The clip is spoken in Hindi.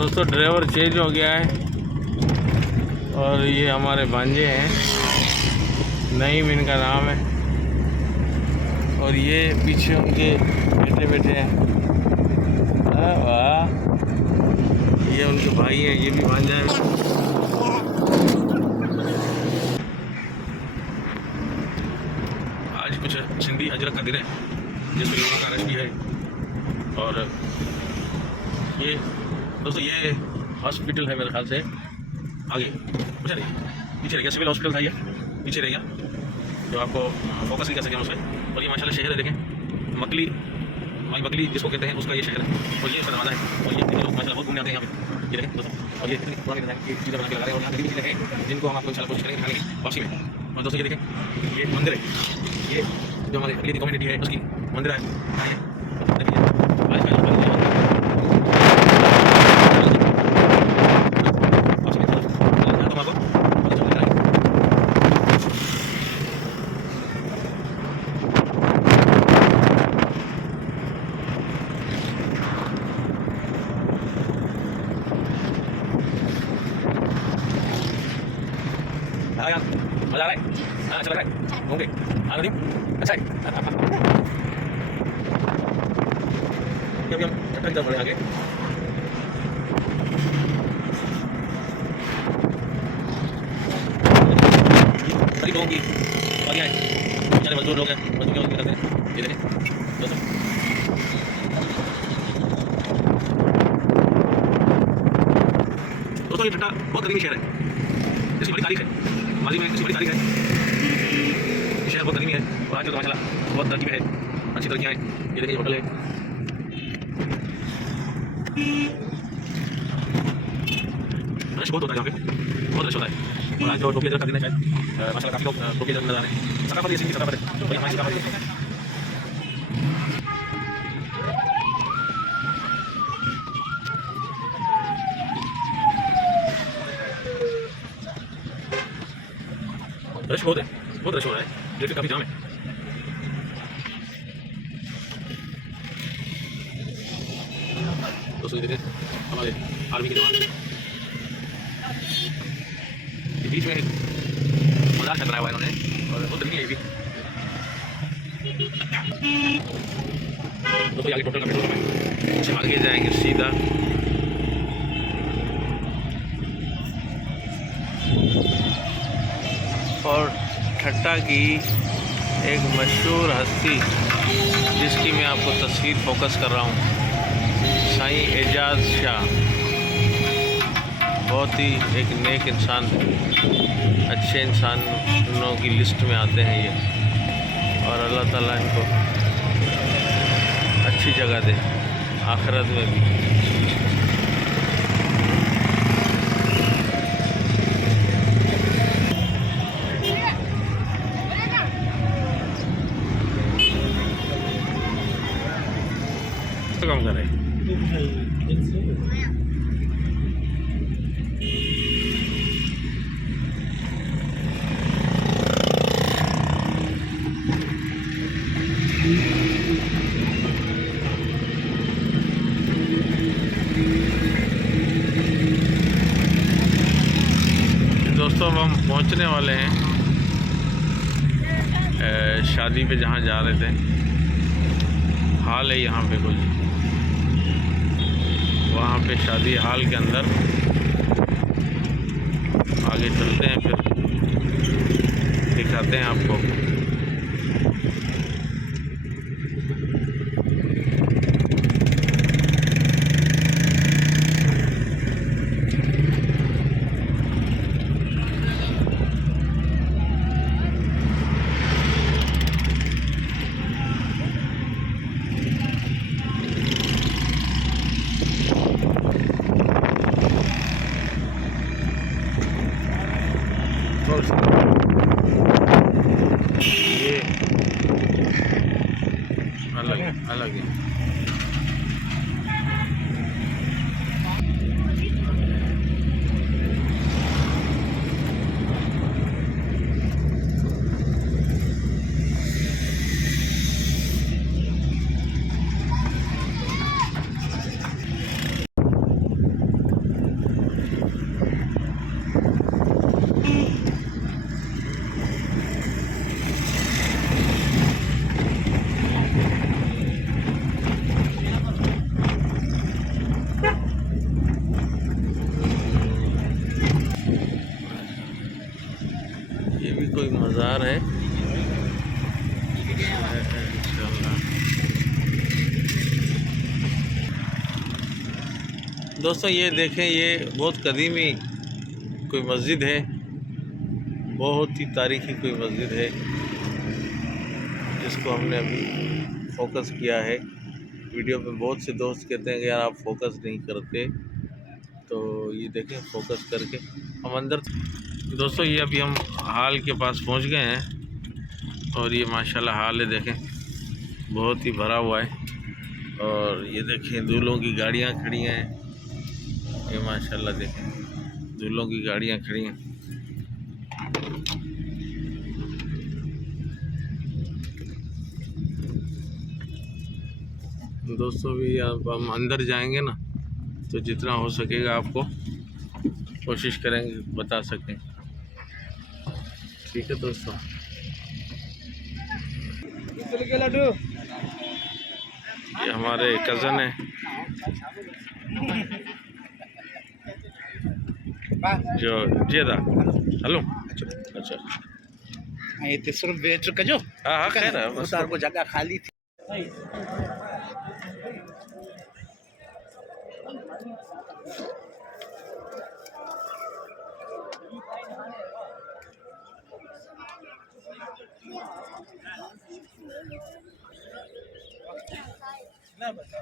दोस्तों ड्राइवर चेंज हो गया है और ये हमारे भांजे हैं, नईम इनका नाम है और ये पीछे उनके बेटे बैठे हैं। वाह, ये उनके भाई हैं, ये भी भांजा है। आज कुछ सिंधी अजरक का दिन है जिसमें लोगों का रश भी है। और ये दोस्तों ये हॉस्पिटल है मेरे ख्याल से, आगे पीछे नहीं, पीछे रह गया, सिविल हॉस्पिटल था ये, पीछे रह गया जो आपको फोकस नहीं कर सके उसमें। और ये माशाल्लाह शहर है, देखें मकली, माई मकली जिसको कहते हैं उसका ये शहर है और ये इसका दरवाज़ा है। और ये लोग माशाल्लाह बहुत घूमने आते हैं यहाँ पे, ये देखें दोस्तों। और ये इतनी पुरानी डिज़ाइन की चीज़ें बना के लगा रहे हैं और यहाँ गरीब देखें जिनको हम आपको इंशाल्लाह कोशिश करेंगे दिखाने की वापसी में। और दोस्तों ये देखें ये मंदिर है, ये जो हमारे अगली कम्युनिटी है उसकी मंदिर है। मजा आ रहा है, अच्छा लग रहा है घूम के, आनंद अच्छा है। अभी हम चट्टा की तरफ बढ़े आगे। सभी लोगों की आगे आए, बेचारे मजदूर लोग हैं, मजदूर की करते हैं, ये देखें दोस्तों। दोस्तों ये चट्टा बहुत करीबी शहर है, इसकी बड़ी तारीख है, माजी में इसकी बड़ी तारीख है। ये शहर बहुत करीबी है और आज तो माशाल्लाह बहुत तरक्की में है, अच्छी तरक्कियाँ हैं। ये देखिए होटल है, रश बहुत होता है यहाँ पे, बहुत रश होता है। और आज जो टोपी अदरक का दिन है शायद माशाल्लाह काफ़ी लोग टोपी अदरक नजर आ रहे हैं। सकाफत ये सिंधी सकाफत है और हमारी सकाफत है। रश बहुत है, बहुत रश हो रहा है, ट्रैफिक काफ़ी जाम है। दोस्तों देखें हमारे आर्मी के जवान बीच में मजाक चल रहा है इन्होंने, और बहुत गर्मी है ये भी। दोस्तों आगे टोटल का पेट्रोल है, आगे जाएंगे सीधा। और ठट्टा की एक मशहूर हस्ती जिसकी मैं आपको तस्वीर फोकस कर रहा हूँ, साईं एजाज शाह, बहुत ही एक नेक इंसान, अच्छे इंसानों की लिस्ट में आते हैं ये। और अल्लाह ताला इनको अच्छी जगह दे आखिरत में भी। काम कर रहे हैं दोस्तों। अब हम पहुंचने वाले हैं शादी पे जहां जा रहे थे। हाल है यहाँ पे कुछ, वहाँ पे शादी हाल के अंदर आगे चलते हैं, फिर दिखाते हैं आपको। दोस्तों ये देखें, ये बहुत कदीमी कोई मस्जिद है, बहुत ही तारीखी कोई मस्जिद है जिसको हमने अभी फोकस किया है वीडियो में। बहुत से दोस्त कहते हैं कि यार आप फोकस नहीं करते, तो ये देखें फोकस करके हम अंदर। दोस्तों ये अभी हम हाल के पास पहुंच गए हैं और ये माशाल्लाह हाल है, देखें बहुत ही भरा हुआ है। और ये देखें दूल्हों की गाड़ियां खड़ी हैं, ये माशाल्लाह देखें दूल्हों की गाड़ियां खड़ी हैं। दोस्तों भी अब हम अंदर जाएंगे ना, तो जितना हो सकेगा आपको कोशिश करेंगे बता सकें। ठीक है दोस्तों, ये हमारे कज़न है जो जेदा। हेलो, अच्छा itu suruh betul kerja. हाँ हाँ खैर है बस। Besar ko jaga खाली थी. ना बता.